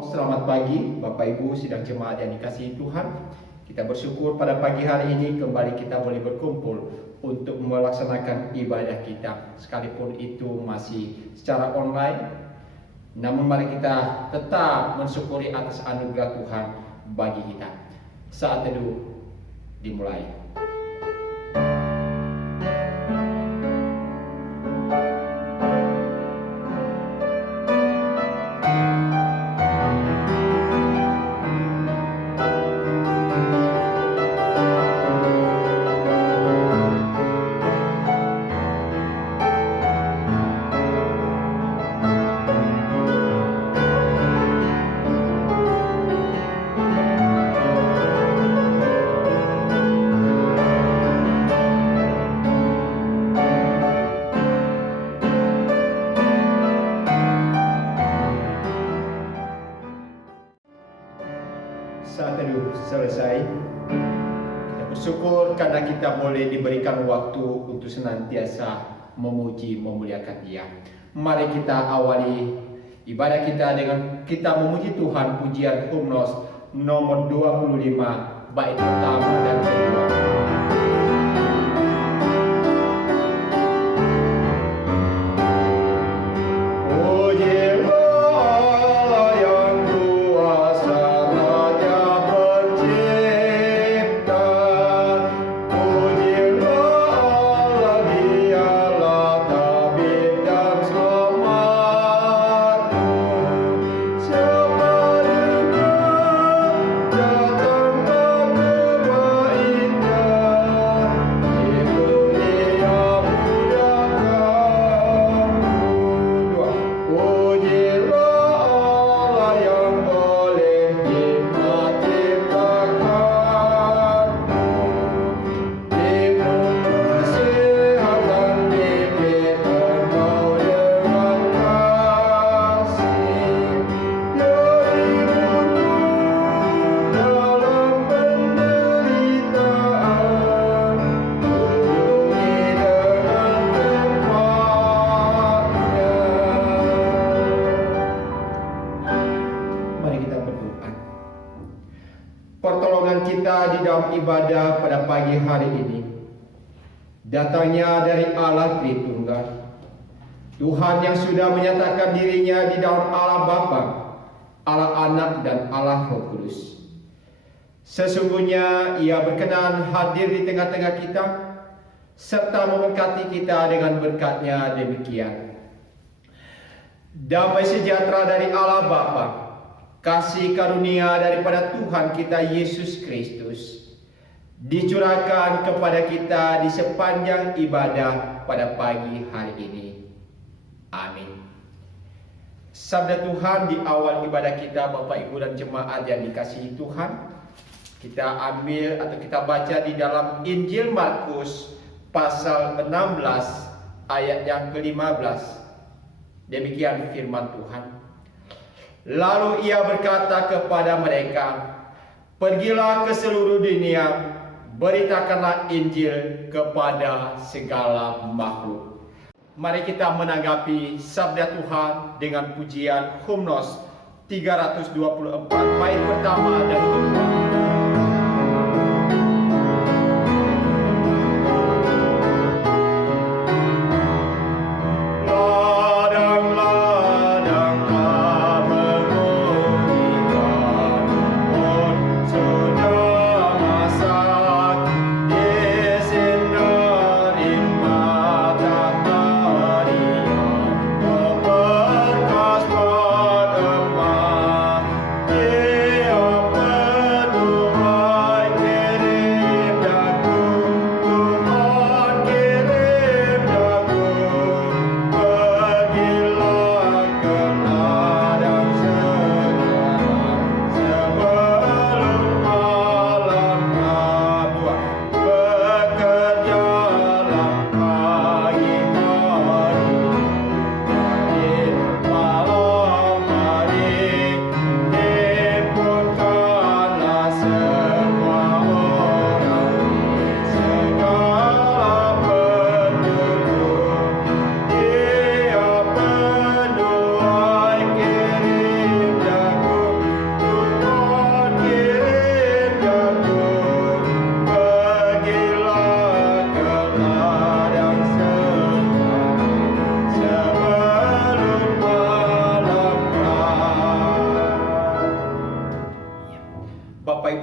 selamat pagi Bapak Ibu sidang jemaat yang dikasihi Tuhan. Kita bersyukur pada pagi hari ini kembali kita boleh berkumpul untuk melaksanakan ibadah kita. Sekalipun itu masih secara online, namun mari kita tetap mensyukuri atas anugerah Tuhan bagi kita. Saat teduh dimulai. Saat teduh selesai, kita bersyukur karena kita boleh diberikan waktu untuk senantiasa memuji memuliakan Dia. Mari kita awali ibadah kita dengan kita memuji Tuhan, pujian Hymnos nomor 25 bait pertama dan kedua. Pertolongan kita di dalam ibadah pada pagi hari ini datangnya dari Allah Tritunggal, Tuhan yang sudah menyatakan dirinya di dalam Allah Bapa, Allah Anak dan Allah Roh Kudus. Sesungguhnya Ia berkenan hadir di tengah-tengah kita serta memberkati kita dengan berkat-Nya demikian. Damai sejahtera dari Allah Bapa, kasih karunia daripada Tuhan kita Yesus Kristus dicurahkan kepada kita di sepanjang ibadah pada pagi hari ini. Amin. Sabda Tuhan di awal ibadah kita, Bapak Ibu dan jemaat yang dikasihi Tuhan, kita ambil atau kita baca di dalam Injil Markus pasal 16 ayat yang ke-15. Demikian firman Tuhan. Lalu Ia berkata kepada mereka, "Pergilah ke seluruh dunia, beritakanlah Injil kepada segala makhluk." Mari kita menanggapi sabda Tuhan dengan pujian Hymnos 324 bait pertama dan kedua. Dia penuh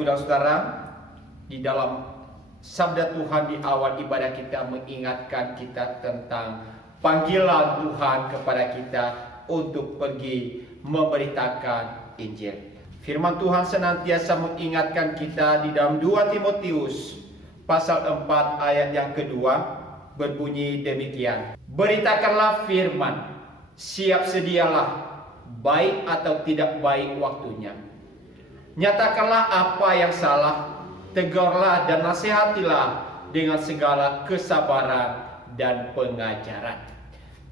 saudara-saudara, di dalam sabda Tuhan di awal ibadah kita mengingatkan kita tentang panggilan Tuhan kepada kita untuk pergi memberitakan Injil. Firman Tuhan senantiasa mengingatkan kita di dalam 2 Timotius pasal 4 ayat yang kedua berbunyi demikian. Beritakanlah firman, siap sedialah, baik atau tidak baik waktunya. Nyatakanlah apa yang salah, tegurlah dan nasihatilah dengan segala kesabaran dan pengajaran.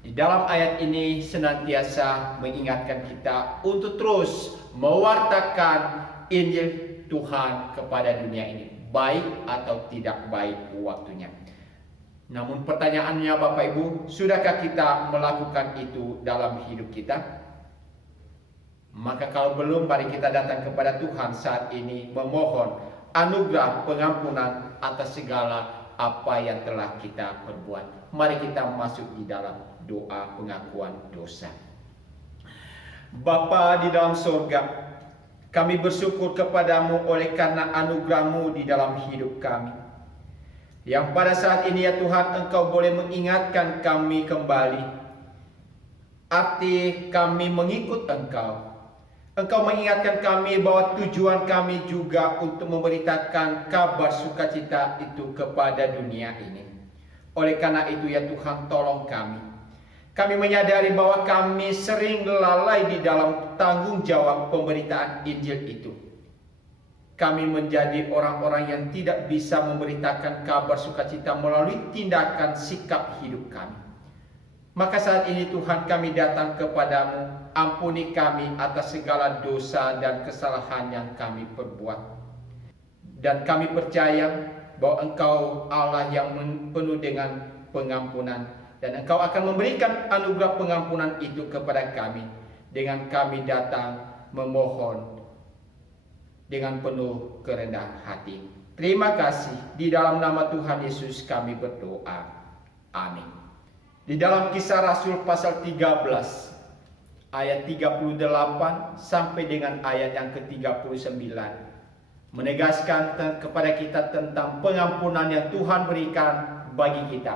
Di dalam ayat ini senantiasa mengingatkan kita untuk terus mewartakan Injil Tuhan kepada dunia ini, baik atau tidak baik waktunya. Namun pertanyaannya Bapak Ibu, sudahkah kita melakukan itu dalam hidup kita? Maka kalau belum, mari kita datang kepada Tuhan saat ini memohon anugerah pengampunan atas segala apa yang telah kita perbuat. Mari kita masuk di dalam doa pengakuan dosa. Bapa di dalam surga, kami bersyukur kepadamu oleh karena anugerah-Mu di dalam hidup kami. Yang pada saat ini ya Tuhan, Engkau boleh mengingatkan kami kembali arti kami mengikut Engkau. Engkau mengingatkan kami bahwa tujuan kami juga untuk memberitakan kabar sukacita itu kepada dunia ini. Oleh karena itu ya Tuhan, tolong kami. Kami menyadari bahwa kami sering lalai di dalam tanggung jawab pemberitaan Injil itu. Kami menjadi orang-orang yang tidak bisa memberitakan kabar sukacita melalui tindakan sikap hidup kami. Maka saat ini Tuhan, kami datang kepadamu, ampuni kami atas segala dosa dan kesalahan yang kami perbuat. Dan kami percaya bahwa Engkau Allah yang penuh dengan pengampunan, dan Engkau akan memberikan anugerah pengampunan itu kepada kami dengan kami datang memohon dengan penuh kerendahan hati. Terima kasih, di dalam nama Tuhan Yesus kami berdoa. Amin. Di dalam Kisah Rasul pasal 13 ayat 38 sampai dengan ayat yang ke-39 menegaskan kepada kita tentang pengampunan yang Tuhan berikan bagi kita.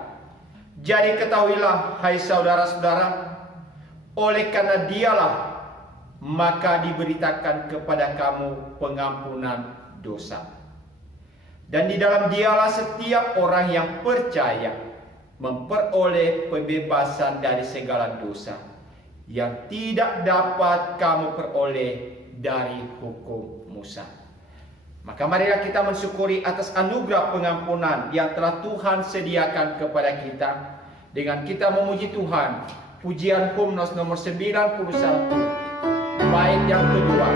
Jadi ketahuilah hai saudara-saudara, oleh karena Dialah maka diberitakan kepada kamu pengampunan dosa. Dan di dalam Dialah setiap orang yang percaya memperoleh pembebasan dari segala dosa yang tidak dapat kamu peroleh dari hukum Musa. Maka marilah kita mensyukuri atas anugerah pengampunan yang telah Tuhan sediakan kepada kita dengan kita memuji Tuhan. Pujian Hymnos nomor 91 bait yang kedua.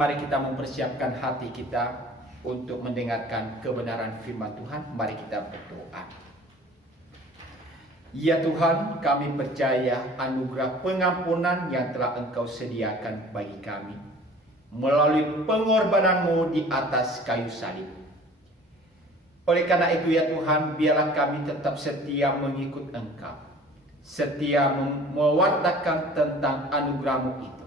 Mari kita mempersiapkan hati kita untuk mendengarkan kebenaran firman Tuhan. Mari kita berdoa. Ya Tuhan, kami percaya anugerah pengampunan yang telah Engkau sediakan bagi kami melalui pengorbanan-Mu di atas kayu salib. Oleh karena itu ya Tuhan, biarlah kami tetap setia mengikut Engkau, setia mewartakan tentang anugerah-Mu itu.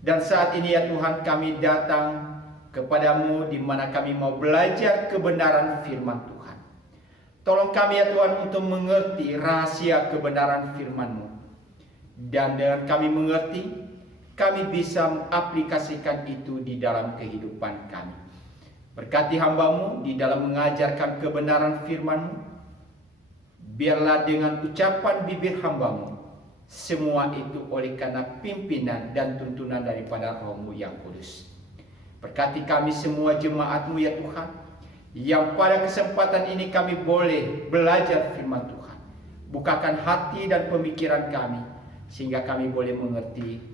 Dan saat ini ya Tuhan, kami datang kepadamu di mana kami mau belajar kebenaran firman Tuhan. Tolong kami ya Tuhan untuk mengerti rahasia kebenaran firman-Mu. Dan dengan kami mengerti, kami bisa mengaplikasikan itu di dalam kehidupan kami. Berkati hamba-Mu di dalam mengajarkan kebenaran firman-Mu. Biarlah dengan ucapan bibir hamba-Mu, semua itu oleh karena pimpinan dan tuntunan daripada Roh-Mu yang kudus. Berkati kami semua jemaat-Mu ya Tuhan, yang pada kesempatan ini kami boleh belajar firman Tuhan. Bukakan hati dan pemikiran kami, sehingga kami boleh mengerti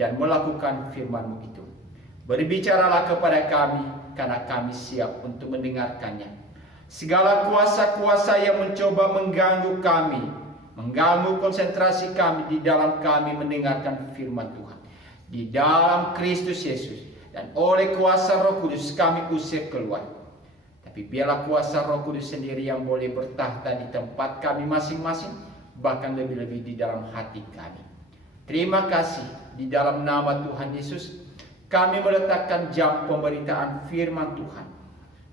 dan melakukan firman-Mu itu. Berbicaralah kepada kami, karena kami siap untuk mendengarkannya. Segala kuasa-kuasa yang mencoba mengganggu kami, mengganggu konsentrasi kami di dalam kami mendengarkan firman Tuhan, di dalam Kristus Yesus, dan oleh kuasa Roh Kudus kami usir keluar. Tapi biarlah kuasa Roh Kudus sendiri yang boleh bertahta di tempat kami masing-masing, bahkan lebih-lebih di dalam hati kami. Terima kasih, di dalam nama Tuhan Yesus kami meletakkan jam pemberitaan firman Tuhan,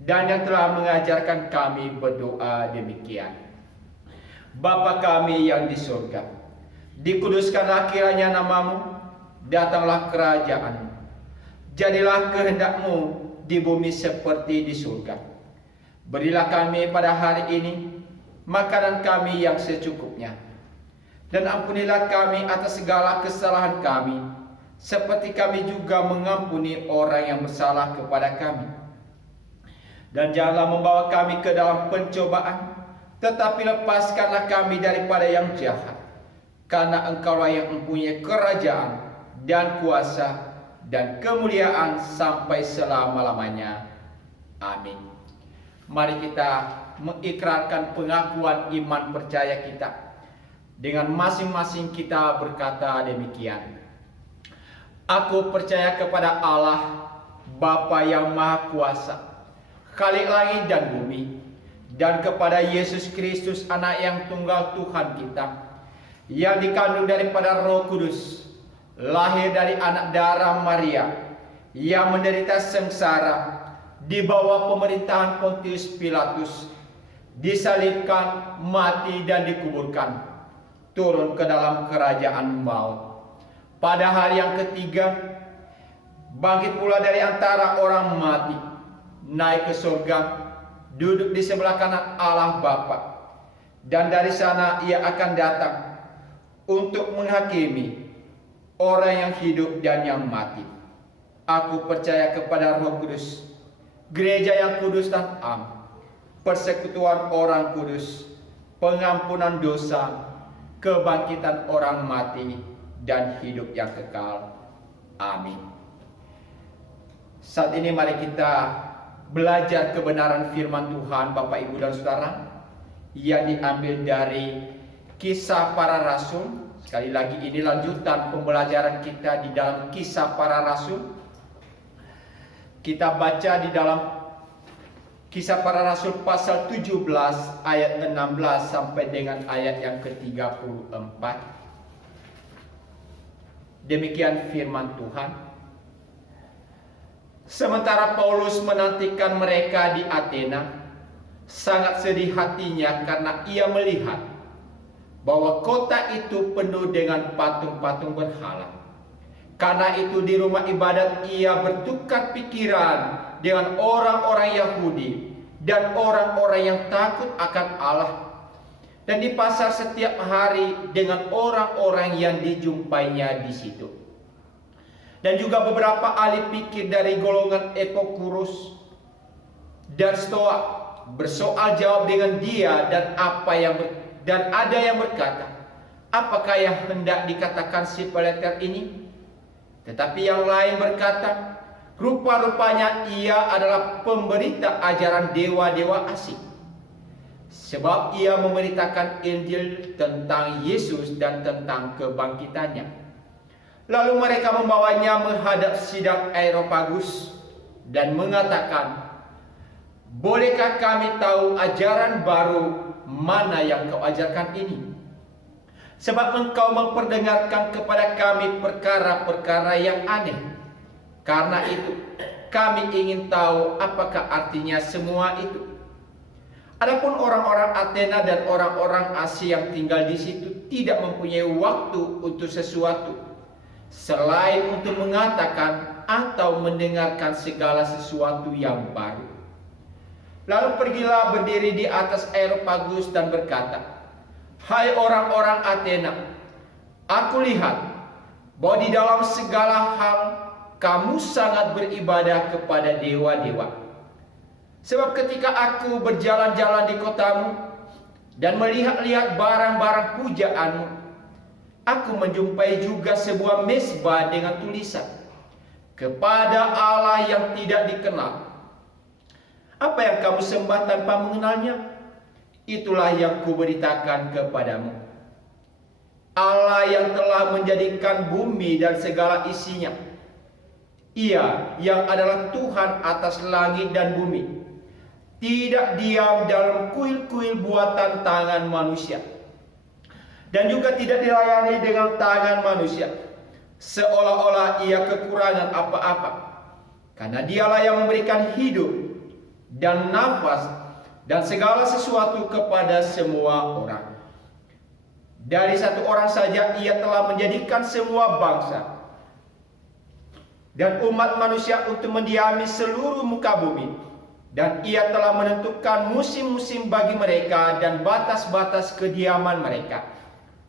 dan yang telah mengajarkan kami berdoa demikian. Bapa kami yang di surga, dikuduskanlah kiranya nama-Mu, datanglah kerajaan-Mu, jadilah kehendak-Mu di bumi seperti di surga. Berilah kami pada hari ini makanan kami yang secukupnya, dan ampunilah kami atas segala kesalahan kami, seperti kami juga mengampuni orang yang bersalah kepada kami. Dan janganlah membawa kami ke dalam pencobaan, tetapi lepaskanlah kami daripada yang jahat. Karena Engkaulah yang mempunyai kerajaan dan kuasa dan kemuliaan sampai selama-lamanya. Amin. Mari kita mengikrarkan pengakuan iman percaya kita. Dengan masing-masing kita berkata demikian. Aku percaya kepada Allah, Bapa yang Maha Kuasa, Khalik langit dan bumi, dan kepada Yesus Kristus, Anak yang tunggal Tuhan kita, yang dikandung daripada Roh Kudus, lahir dari anak darah Maria, yang menderita sengsara di bawah pemerintahan Pontius Pilatus, disalibkan, mati dan dikuburkan, turun ke dalam kerajaan maut. Pada hari yang ketiga, bangkit pula dari antara orang mati, naik ke surga, duduk di sebelah kanan Allah Bapa, dan dari sana Ia akan datang untuk menghakimi orang yang hidup dan yang mati. Aku percaya kepada Roh Kudus, gereja yang kudus dan am, persekutuan orang kudus, pengampunan dosa, kebangkitan orang mati, dan hidup yang kekal. Amin. Saat ini mari kita belajar kebenaran firman Tuhan, Bapak, Ibu, dan Saudara, yang diambil dari Kisah Para Rasul. Sekali lagi ini lanjutan pembelajaran kita di dalam Kisah Para Rasul. Kita baca di dalam Kisah Para Rasul pasal 17 ayat 16 sampai dengan ayat yang ke-34. Demikian firman Tuhan. Sementara Paulus menantikan mereka di Athena, sangat sedih hatinya karena ia melihat bahwa kota itu penuh dengan patung-patung berhala. Karena itu di rumah ibadat ia bertukar pikiran dengan orang-orang Yahudi dan orang-orang yang takut akan Allah, dan di pasar setiap hari dengan orang-orang yang dijumpainya di situ. Dan juga beberapa ahli pikir dari golongan Epikurus dan Stoa bersoal jawab dengan dia, dan ada yang berkata, apakah yang hendak dikatakan si peleter ini? Tetapi yang lain berkata, rupa-rupanya ia adalah pemberita ajaran dewa-dewa asing, sebab ia memberitakan Injil tentang Yesus dan tentang kebangkitannya. Lalu mereka membawanya menghadap sidang Areopagus dan mengatakan, bolehkah kami tahu ajaran baru mana yang kau ajarkan ini? Sebab engkau memperdengarkan kepada kami perkara-perkara yang aneh. Karena itu kami ingin tahu apakah artinya semua itu. Adapun orang-orang Athena dan orang-orang Asia yang tinggal di situ tidak mempunyai waktu untuk sesuatu, selain untuk mengatakan atau mendengarkan segala sesuatu yang baru. Lalu pergilah berdiri di atas Areopagus dan berkata, "Hai orang-orang Athena, aku lihat bahwa di dalam segala hal kamu sangat beribadah kepada dewa-dewa. Sebab ketika aku berjalan-jalan di kotamu dan melihat-lihat barang-barang pujaanmu, aku menjumpai juga sebuah mezbah dengan tulisan, kepada Allah yang tidak dikenal. Apa yang kamu sembah tanpa mengenalnya? Itulah yang kuberitakan kepadamu. Allah yang telah menjadikan bumi dan segala isinya. Ia yang adalah Tuhan atas langit dan bumi, tidak diam dalam kuil-kuil buatan tangan manusia, dan juga tidak dilayani dengan tangan manusia, seolah-olah ia kekurangan apa-apa. Karena dialah yang memberikan hidup dan nafas dan segala sesuatu kepada semua orang. Dari satu orang saja ia telah menjadikan semua bangsa dan umat manusia untuk mendiami seluruh muka bumi. Dan ia telah menentukan musim-musim bagi mereka dan batas-batas kediaman mereka,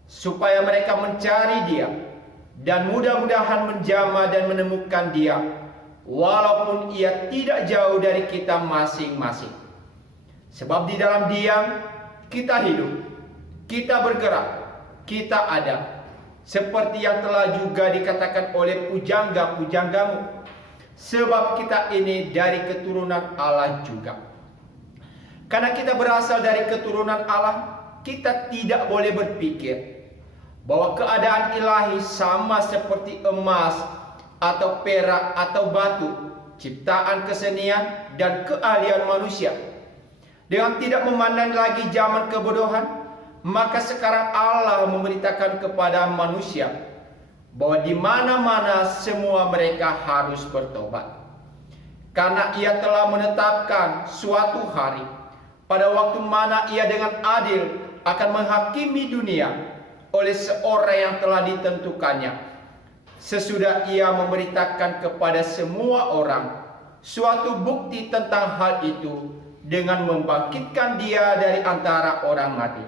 supaya mereka mencari Dia dan mudah-mudahan menjamah dan menemukan Dia, walaupun Ia tidak jauh dari kita masing-masing. Sebab di dalam Dia kita hidup, kita bergerak, kita ada, seperti yang telah juga dikatakan oleh pujangga-pujanggamu. Sebab kita ini dari keturunan Allah juga. Karena kita berasal dari keturunan Allah, kita tidak boleh berpikir bahwa keadaan ilahi sama seperti emas atau perak atau batu, ciptaan kesenian dan keahlian manusia. Dengan tidak memandang lagi zaman kebodohan, maka sekarang Allah memberitakan kepada manusia bahwa di mana-mana semua mereka harus bertobat. Karena Ia telah menetapkan suatu hari pada waktu mana Ia dengan adil akan menghakimi dunia oleh seorang yang telah ditentukannya, sesudah Ia memberitakan kepada semua orang suatu bukti tentang hal itu dengan membangkitkan Dia dari antara orang mati.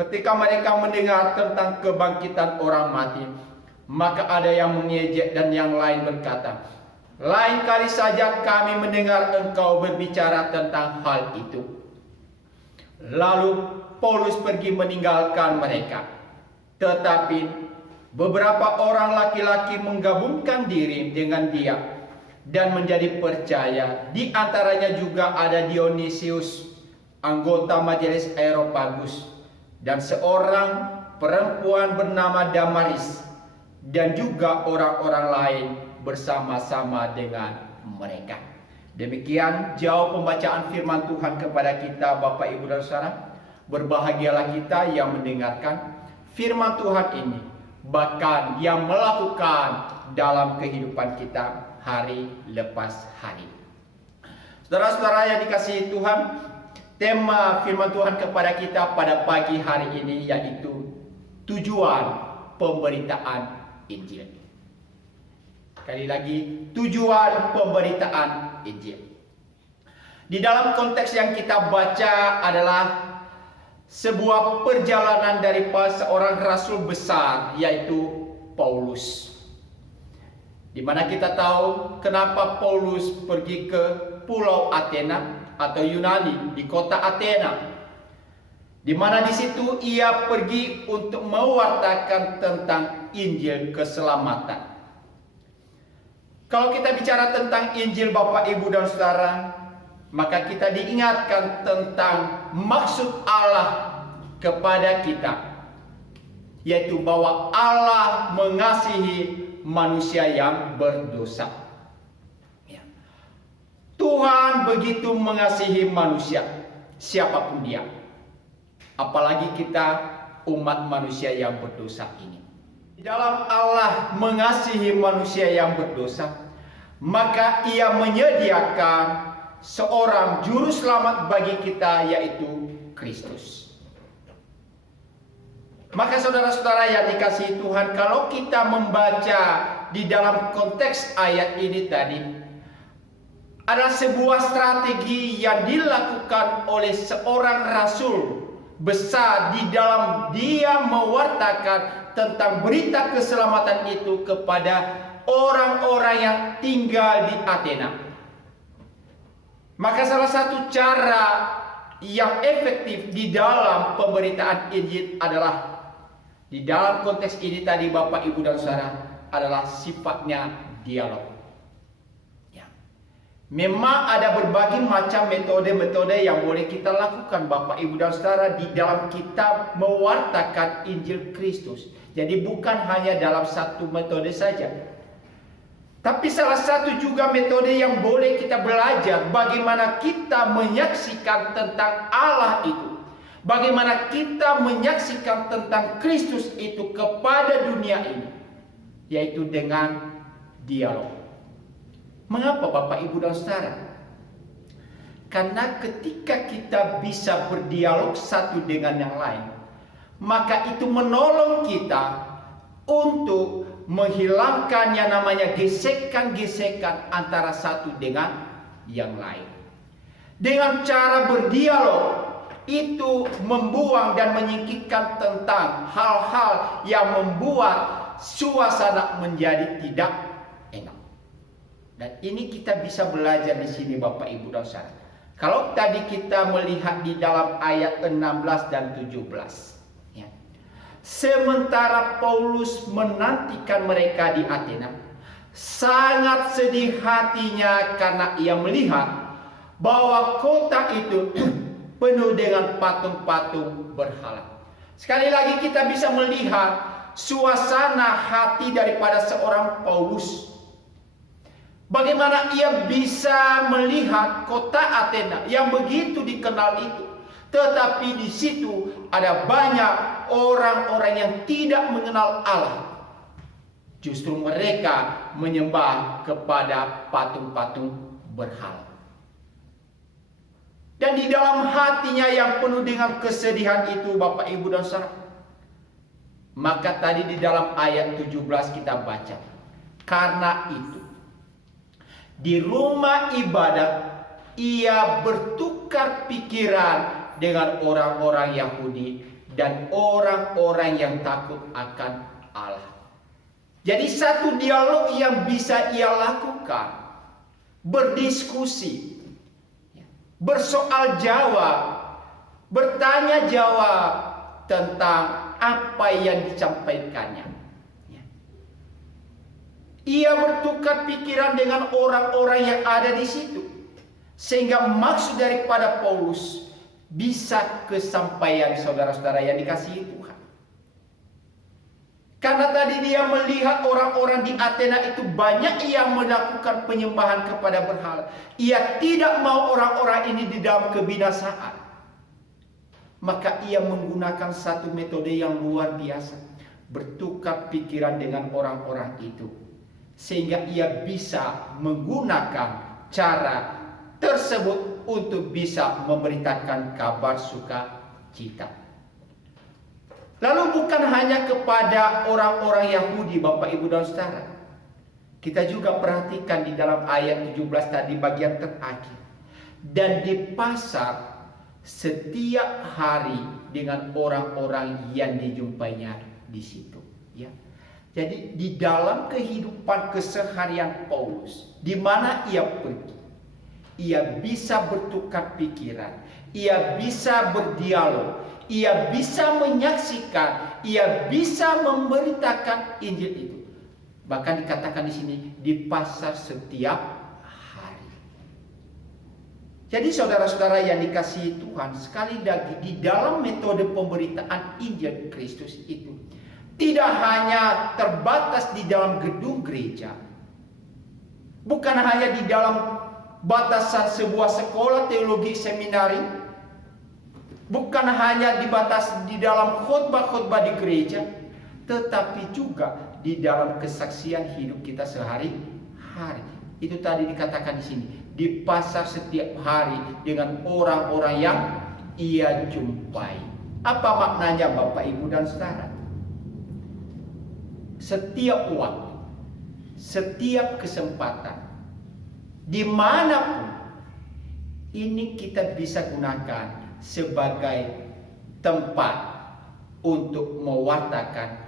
Ketika mereka mendengar tentang kebangkitan orang mati, maka ada yang mengejek dan yang lain berkata, "Lain kali saja kami mendengar engkau berbicara tentang hal itu." Lalu Paulus pergi meninggalkan mereka. Tetapi beberapa orang laki-laki menggabungkan diri dengan dia dan menjadi percaya. Di antaranya juga ada Dionysius, anggota majelis Areopagus, dan seorang perempuan bernama Damaris, dan juga orang-orang lain bersama-sama dengan mereka. Demikian jauh pembacaan firman Tuhan kepada kita, Bapak, Ibu, dan Saudara. Berbahagialah kita yang mendengarkan firman Tuhan ini, bahkan yang melakukan dalam kehidupan kita hari lepas hari. Saudara-saudara yang dikasihi Tuhan, tema firman Tuhan kepada kita pada pagi hari ini yaitu tujuan pemberitaan Injil. Sekali lagi, tujuan pemberitaan Injil. Di dalam konteks yang kita baca adalah sebuah perjalanan dari seorang rasul besar yaitu Paulus. Di mana kita tahu kenapa Paulus pergi ke pulau Athena atau Yunani, di kota Athena, di mana di situ ia pergi untuk mewartakan tentang Injil keselamatan. Kalau kita bicara tentang Injil, Bapak, Ibu, dan Saudara, maka kita diingatkan tentang maksud Allah kepada kita, yaitu bahwa Allah mengasihi manusia yang berdosa. Tuhan begitu mengasihi manusia, siapapun dia, apalagi kita umat manusia yang berdosa ini. Di dalam Allah mengasihi manusia yang berdosa, maka Ia menyediakan seorang juru selamat bagi kita, yaitu Kristus. Maka saudara-saudara yang dikasihi Tuhan, kalau kita membaca di dalam konteks ayat ini tadi, adalah sebuah strategi yang dilakukan oleh seorang rasul besar di dalam dia mewartakan tentang berita keselamatan itu kepada orang-orang yang tinggal di Athena. Maka salah satu cara yang efektif di dalam pemberitaan Injil adalah, di dalam konteks ini tadi Bapak, Ibu, dan Saudara, adalah sifatnya dialog. Ya. Memang ada berbagai macam metode-metode yang boleh kita lakukan Bapak, Ibu, dan Saudara di dalam kita mewartakan Injil Kristus. Jadi bukan hanya dalam satu metode saja. Tapi salah satu juga metode yang boleh kita belajar bagaimana kita menyaksikan tentang Allah itu. Bagaimana kita menyaksikan tentang Kristus itu kepada dunia ini. Yaitu dengan dialog. Mengapa Bapak, Ibu, dan Saudara? Karena ketika kita bisa berdialog satu dengan yang lain, maka itu menolong kita untuk menghilangkan yang namanya gesekan-gesekan antara satu dengan yang lain. Dengan cara berdialog, itu membuang dan menyingkirkan tentang hal-hal yang membuat suasana menjadi tidak enak. Dan ini kita bisa belajar di sini Bapak, Ibu, dan Saudara. Kalau tadi kita melihat di dalam ayat 16 dan 17. Sementara Paulus menantikan mereka di Athena, sangat sedih hatinya karena ia melihat bahwa kota itu penuh dengan patung-patung berhala. Sekali lagi kita bisa melihat suasana hati daripada seorang Paulus. Bagaimana ia bisa melihat kota Athena yang begitu dikenal itu, tetapi di situ ada banyak orang-orang yang tidak mengenal Allah. Justru mereka menyembah kepada patung-patung berhala. Dan di dalam hatinya yang penuh dengan kesedihan itu Bapak, Ibu, dan Saudara, maka tadi di dalam ayat 17 kita baca, karena itu di rumah ibadat ia bertukar pikiran dengan orang-orang Yahudi dan orang-orang yang takut akan Allah. Jadi satu dialog yang bisa ia lakukan, berdiskusi, bersoal jawab, bertanya jawab tentang apa yang disampaikannya. Ia bertukar pikiran dengan orang-orang yang ada di situ, sehingga maksud daripada Paulus bisa kesampaian saudara-saudara yang dikasihi Tuhan. Karena tadi dia melihat orang-orang di Athena itu banyak yang melakukan penyembahan kepada berhala. Ia tidak mau orang-orang ini di dalam kebinasaan. Maka ia menggunakan satu metode yang luar biasa, bertukar pikiran dengan orang-orang itu, sehingga ia bisa menggunakan cara tersebut untuk bisa memberitakan kabar sukacita. Lalu bukan hanya kepada orang-orang Yahudi Bapak, Ibu, dan Saudara. Kita juga perhatikan di dalam ayat 17 tadi bagian terakhir. Dan di pasar setiap hari dengan orang-orang yang dijumpainya di situ. Ya. Jadi di dalam kehidupan keseharian Paulus, di mana ia pergi, ia bisa bertukar pikiran, ia bisa berdialog, ia bisa menyaksikan, ia bisa memberitakan Injil itu. Bahkan dikatakan di sini di pasar setiap hari. Jadi saudara-saudara yang dikasihi Tuhan, sekali lagi di dalam metode pemberitaan Injil Kristus itu tidak hanya terbatas di dalam gedung gereja, bukan hanya di dalam batasan sebuah sekolah teologi seminari, bukan hanya dibatas di dalam khotbah-khotbah di gereja, tetapi juga di dalam kesaksian hidup kita sehari-hari. Itu tadi dikatakan di sini, di pasar setiap hari dengan orang-orang yang ia jumpai. Apa maknanya Bapak, Ibu, dan Saudara? Setiap waktu, setiap kesempatan, dimanapun, ini kita bisa gunakan sebagai tempat untuk mewartakan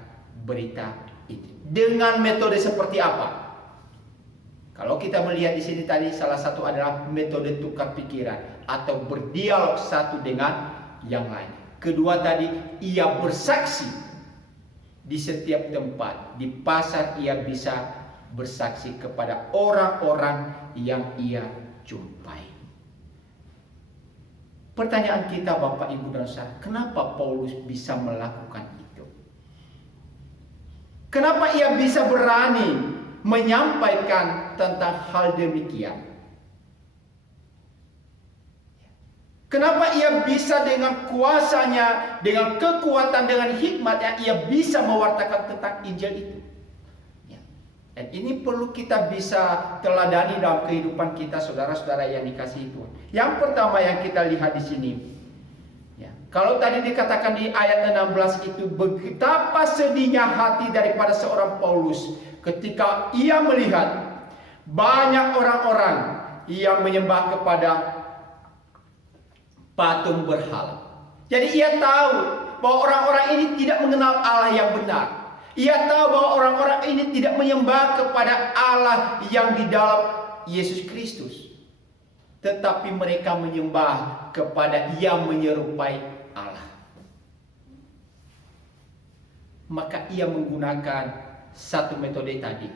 berita itu. Dengan metode seperti apa? Kalau kita melihat di sini tadi, salah satu adalah metode tukar pikiran atau berdialog satu dengan yang lain. Kedua tadi, ia bersaksi di setiap tempat. Di pasar ia bisa bersaksi kepada orang-orang yang ia jumpai. Pertanyaan kita Bapak, Ibu, dan Saudara, kenapa Paulus bisa melakukan itu? Kenapa ia bisa berani menyampaikan tentang hal demikian? Kenapa ia bisa dengan kuasanya, dengan kekuatan, dengan hikmatnya, ia bisa mewartakan tentang Injil itu? Dan ini perlu kita bisa teladani dalam kehidupan kita, saudara-saudara yang dikasihi Tuhan. Yang pertama yang kita lihat di sini, kalau tadi dikatakan di ayat 16 itu, betapa sedihnya hati daripada seorang Paulus ketika ia melihat banyak orang-orang yang menyembah kepada patung berhala. Jadi ia tahu bahwa orang-orang ini tidak mengenal Allah yang benar. Ia tahu bahwa orang-orang ini tidak menyembah kepada Allah yang di dalam Yesus Kristus, tetapi mereka menyembah kepada yang menyerupai Allah. Maka ia menggunakan satu metode tadi.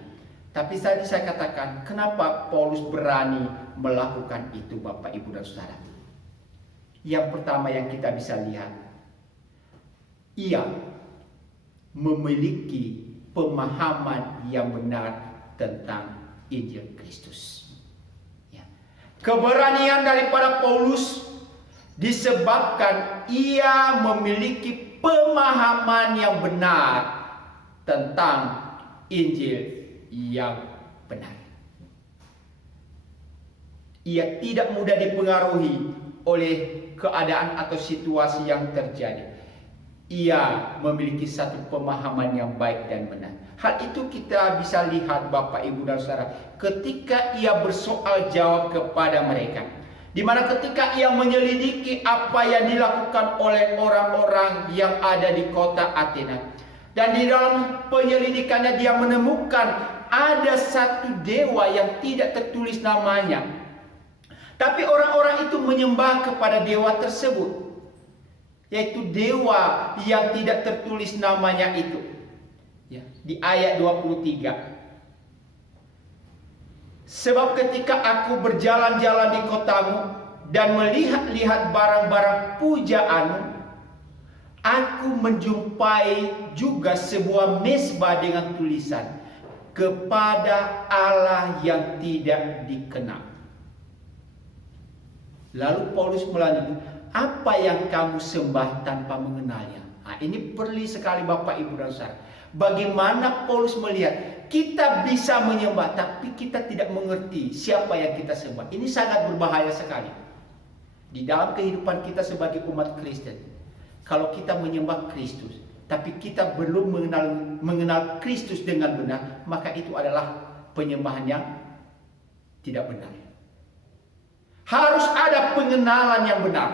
Tapi tadi saya katakan, kenapa Paulus berani melakukan itu Bapak, Ibu, dan Saudara? Yang pertama yang kita bisa lihat, ia memiliki pemahaman yang benar tentang Injil Kristus. Keberanian daripada Paulus disebabkan ia memiliki pemahaman yang benar tentang Injil yang benar. Ia tidak mudah dipengaruhi oleh keadaan atau situasi yang terjadi. Ia memiliki satu pemahaman yang baik dan benar. Hal itu kita bisa lihat Bapak, Ibu, dan Saudara ketika ia bersoal jawab kepada mereka. Di mana ketika ia menyelidiki apa yang dilakukan oleh orang-orang yang ada di kota Athena. Dan di dalam penyelidikannya dia menemukan ada satu dewa yang tidak tertulis namanya. Tapi orang-orang itu menyembah kepada dewa tersebut, yaitu dewa yang tidak tertulis namanya itu. Di ayat 23. Sebab ketika aku berjalan-jalan di kotamu dan melihat-lihat barang-barang pujaanmu, aku menjumpai juga sebuah mezbah dengan tulisan, kepada Allah yang tidak dikenal. Lalu Paulus melanjutkan, apa yang kamu sembah tanpa mengenalnya? Nah, ini perlu sekali Bapak, Ibu, dan Saudara. Bagaimana Paulus melihat kita bisa menyembah tapi kita tidak mengerti siapa yang kita sembah. Ini sangat berbahaya sekali di dalam kehidupan kita sebagai umat Kristen. Kalau kita menyembah Kristus tapi kita belum mengenal Kristus dengan benar, maka itu adalah penyembahan yang tidak benar. Harus ada pengenalan yang benar.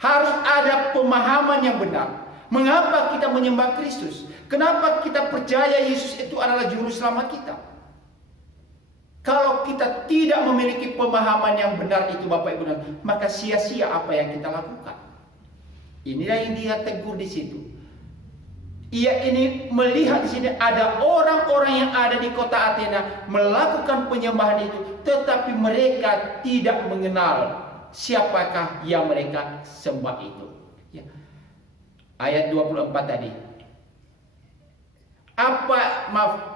Harus ada pemahaman yang benar. Mengapa kita menyembah Kristus? Kenapa kita percaya Yesus itu adalah juru selamat kita? Kalau kita tidak memiliki pemahaman yang benar itu Bapak, Ibu, maka sia-sia apa yang kita lakukan. Inilah yang dia tegur di situ. Ia ini melihat di sini ada orang-orang yang ada di kota Athena melakukan penyembahan itu, tetapi mereka tidak mengenal siapakah yang mereka sembah itu. Ayat 24 tadi.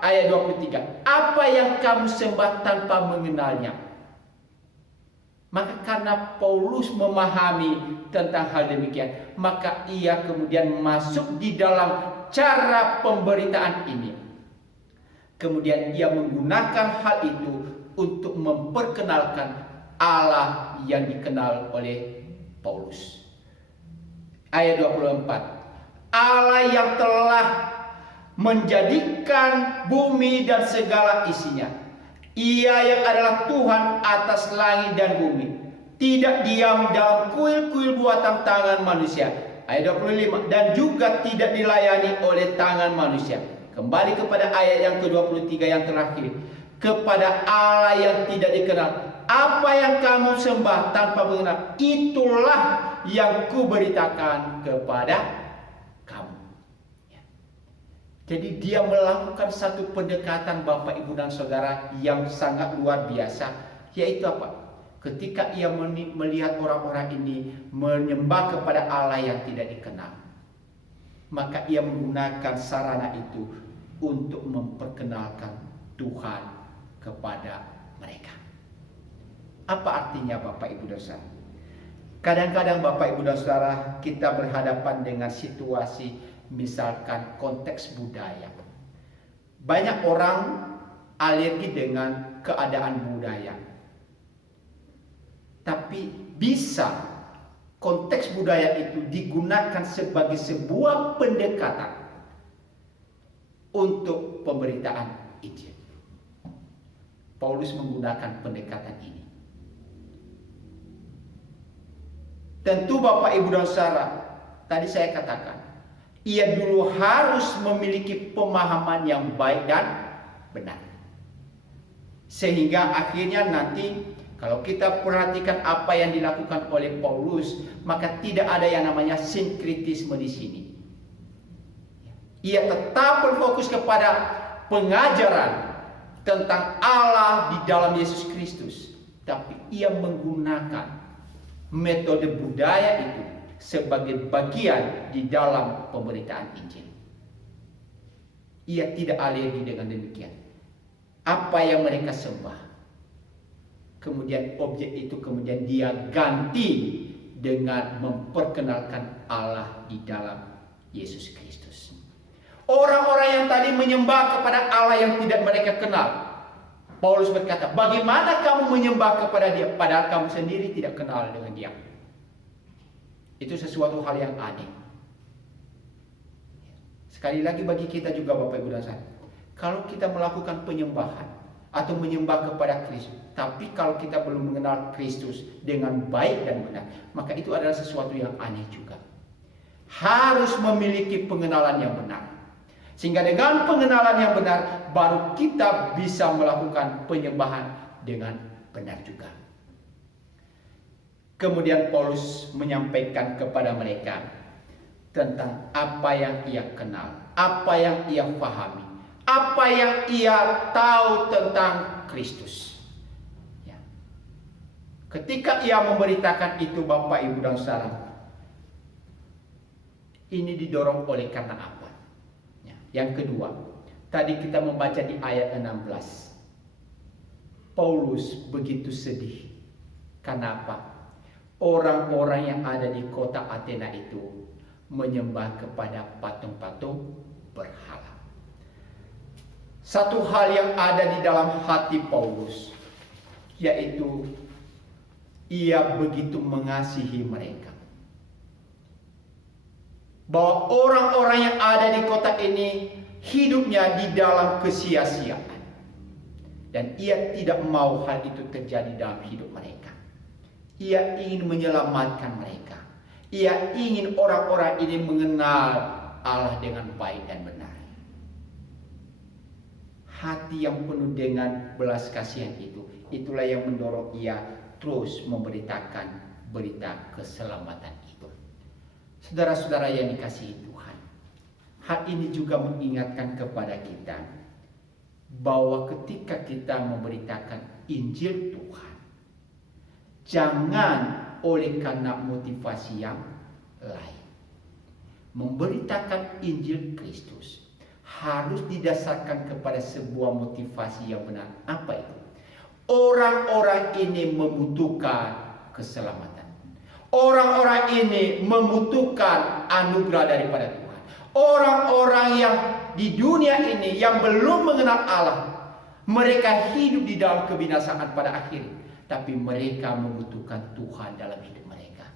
Ayat 23. Apa yang kamu sembah tanpa mengenalnya? Maka karena Paulus memahami tentang hal demikian, maka ia kemudian masuk di dalam cara pemberitaan ini. Kemudian ia menggunakan hal itu untuk memperkenalkan Allah yang dikenal oleh Paulus. ayat 24. Allah yang telah menjadikan bumi dan segala isinya. Ia yang adalah Tuhan atas langit dan bumi, tidak diam dalam kuil-kuil buatan tangan manusia. Ayat 25. Dan juga tidak dilayani oleh tangan manusia. Kembali kepada ayat yang ke-23 yang terakhir. Kepada Allah yang tidak dikenal. Apa yang kamu sembah tanpa mengenal, itulah yang kuberitakan kepada kamu. Jadi dia melakukan satu pendekatan Bapak, Ibu, dan Saudara yang sangat luar biasa. Yaitu apa? Ketika ia melihat orang-orang ini menyembah kepada Allah yang tidak dikenal, maka ia menggunakan sarana itu untuk memperkenalkan Tuhan kepada mereka. Apa artinya Bapak, Ibu, dan Saudara? Kadang-kadang Bapak, Ibu, dan Saudara, kita berhadapan dengan situasi misalkan konteks budaya. Banyak orang alergi dengan keadaan budaya. Tapi bisa konteks budaya itu digunakan sebagai sebuah pendekatan untuk pemberitaan Injil. Paulus menggunakan pendekatan ini. Tentu Bapak, Ibu, dan Saudara, tadi saya katakan, ia dulu harus memiliki pemahaman yang baik dan benar. Sehingga akhirnya nanti kalau kita perhatikan apa yang dilakukan oleh Paulus, maka tidak ada yang namanya sinkritisme di sini. Ia tetap berfokus kepada pengajaran tentang Allah di dalam Yesus Kristus. Tapi ia menggunakan metode budaya itu sebagai bagian di dalam pemberitaan Injil. Ia tidak alergi dengan demikian. Apa yang mereka sembah, kemudian objek itu kemudian dia ganti dengan memperkenalkan Allah di dalam Yesus Kristus. Orang-orang yang tadi menyembah kepada Allah yang tidak mereka kenal, Paulus berkata, bagaimana kamu menyembah kepada dia padahal kamu sendiri tidak kenal dengan dia? Itu sesuatu hal yang aneh. Sekali lagi bagi kita juga Bapak, Ibu, dan Saudara, kalau kita melakukan penyembahan atau menyembah kepada Kristus, tapi kalau kita belum mengenal Kristus dengan baik dan benar, maka itu adalah sesuatu yang aneh juga. Harus memiliki pengenalan yang benar. Sehingga dengan pengenalan yang benar, baru kita bisa melakukan penyembahan dengan benar juga. Kemudian Paulus menyampaikan kepada mereka tentang apa yang ia kenal, apa yang ia pahami, apa yang ia tahu tentang Kristus. Ya. Ketika ia memberitakan itu Bapak, Ibu, dan Saudara, ini didorong oleh karena apa? Ya. Yang kedua, tadi kita membaca di ayat 16. Paulus begitu sedih. Kenapa? Orang-orang yang ada di kota Athena itu menyembah kepada patung-patung berhala. Satu hal yang ada di dalam hati Paulus, yaitu ia begitu mengasihi mereka. Bahwa orang-orang yang ada di kota ini hidupnya di dalam kesia-siaan. Dan ia tidak mau hal itu terjadi dalam hidup mereka. Ia ingin menyelamatkan mereka. Ia ingin orang-orang ini mengenal Allah dengan baik dan benar. Hati yang penuh dengan belas kasihan itu, itulah yang mendorong ia terus memberitakan berita keselamatan itu. Saudara-saudara yang dikasihi Tuhan, hal ini juga mengingatkan kepada kita bahwa ketika kita memberitakan Injil Tuhan, jangan oleh karena motivasi yang lain. Memberitakan Injil Kristus harus didasarkan kepada sebuah motivasi yang benar. Apa itu? Orang-orang ini membutuhkan keselamatan. Orang-orang ini membutuhkan anugerah daripada Tuhan. Orang-orang yang di dunia ini yang belum mengenal Allah, mereka hidup di dalam kebinasaan pada akhirnya. Tapi mereka membutuhkan Tuhan dalam hidup mereka.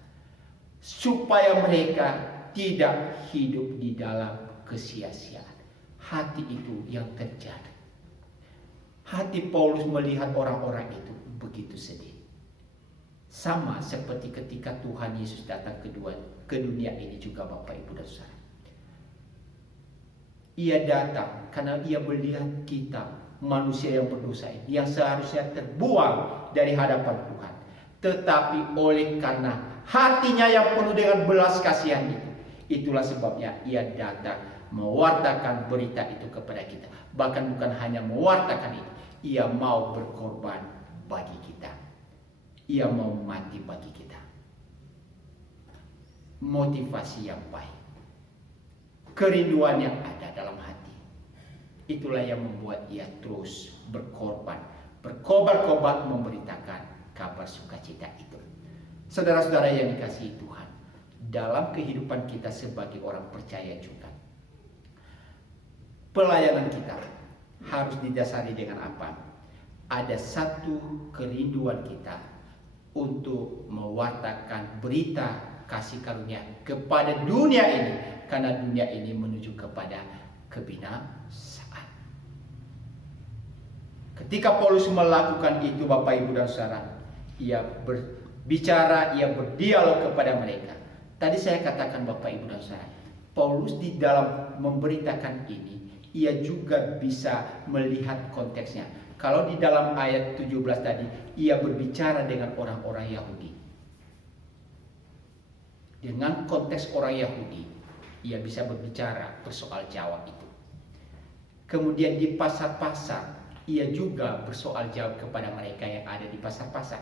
supaya mereka tidak hidup di dalam kesia-siaan. Hati itu yang terjadi. Hati Paulus melihat orang-orang itu begitu sedih. Sama seperti ketika Tuhan Yesus datang ke dunia ini juga, Bapak, Ibu, dan Saudara. Ia datang karena ia melihat kita, manusia yang berdosa ini, yang seharusnya terbuang dari hadapan Tuhan. Tetapi oleh karena hatinya yang penuh dengan belas kasihan itu, itulah sebabnya ia datang mewartakan berita itu kepada kita. Bahkan bukan hanya mewartakan itu, ia mau berkorban bagi kita. Ia mau mati bagi kita. Motivasi yang baik, kerinduan yang ada dalam hati, itulah yang membuat ia terus berkorban, berkobar-kobar memberitakan kabar sukacita itu. Saudara-saudara yang dikasihi Tuhan, dalam kehidupan kita sebagai orang percaya juga, pelayanan kita harus didasari dengan apa? Ada satu kerinduan kita untuk mewartakan berita kasih karunia kepada dunia ini, karena dunia ini menuju kepada kebinasaan. Ketika Paulus melakukan itu, Bapak, Ibu, dan Saudara, ia berbicara, ia berdialog kepada mereka. Tadi saya katakan, Bapak, Ibu, dan Saudara, Paulus di dalam memberitakan ini, ia juga bisa melihat konteksnya. Kalau di dalam ayat 17 tadi, ia berbicara dengan orang-orang Yahudi. Dengan konteks orang Yahudi, ia bisa berbicara bersoal jawab itu. Kemudian di pasar-pasar, ia juga bersoal jawab kepada mereka yang ada di pasar-pasar.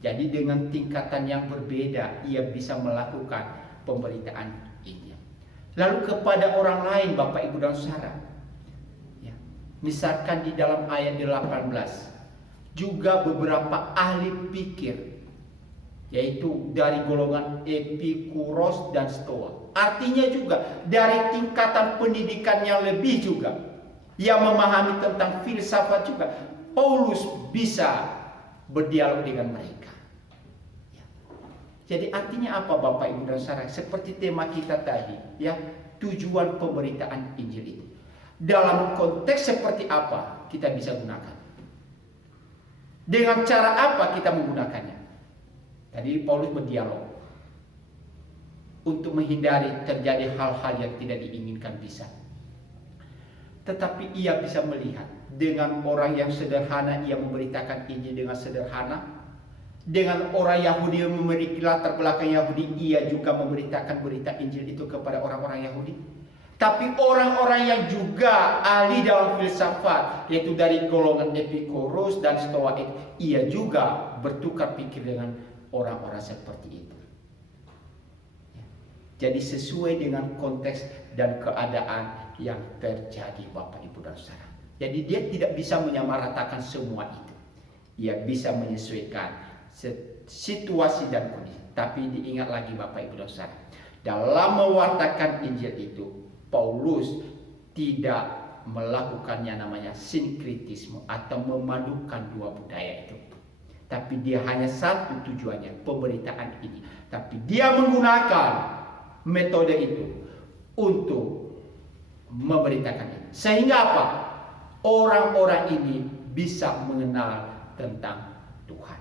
Jadi dengan tingkatan yang berbeda, ia bisa melakukan pemberitaan ini. Lalu kepada orang lain, Bapak, Ibu, dan Saudara, ya, misalkan di dalam ayat 18, juga beberapa ahli pikir, yaitu dari golongan Epikuros dan Stoa. Artinya juga dari tingkatan pendidikan yang lebih juga, yang memahami tentang filsafat juga, Paulus bisa berdialog dengan mereka. Jadi artinya apa, Bapak, Ibu, dan Saudara? Seperti tema kita tadi, ya, tujuan pemberitaan Injil itu. Dalam konteks seperti apa kita bisa gunakan? Dengan cara apa kita menggunakannya? Tadi Paulus berdialog untuk menghindari terjadi hal-hal yang tidak diinginkan bisa. Tetapi ia bisa melihat dengan orang yang sederhana, ia memberitakan Injil dengan sederhana. Dengan orang Yahudi yang memiliki latar belakang Yahudi, ia juga memberitakan berita Injil itu kepada orang-orang Yahudi. Tapi orang-orang yang juga ahli dalam filsafat, yaitu dari golongan Epikuros dan Stoa, ia juga bertukar pikir dengan orang-orang seperti itu. Jadi sesuai dengan konteks dan keadaan yang terjadi, Bapak, Ibu, dan Saudara. Jadi dia tidak bisa menyamaratakan semua itu. Ia bisa menyesuaikan situasi dan kondisi. Tapi diingat lagi, Bapak, Ibu, dan Saudara, dalam mewartakan Injil itu, Paulus tidak melakukannya namanya sinkritisme atau memadukan dua budaya itu. Tapi dia hanya satu tujuannya, pemberitaan ini. Tapi dia menggunakan metode itu untuk memberitakan ini. Sehingga apa? Orang-orang ini bisa mengenal tentang Tuhan.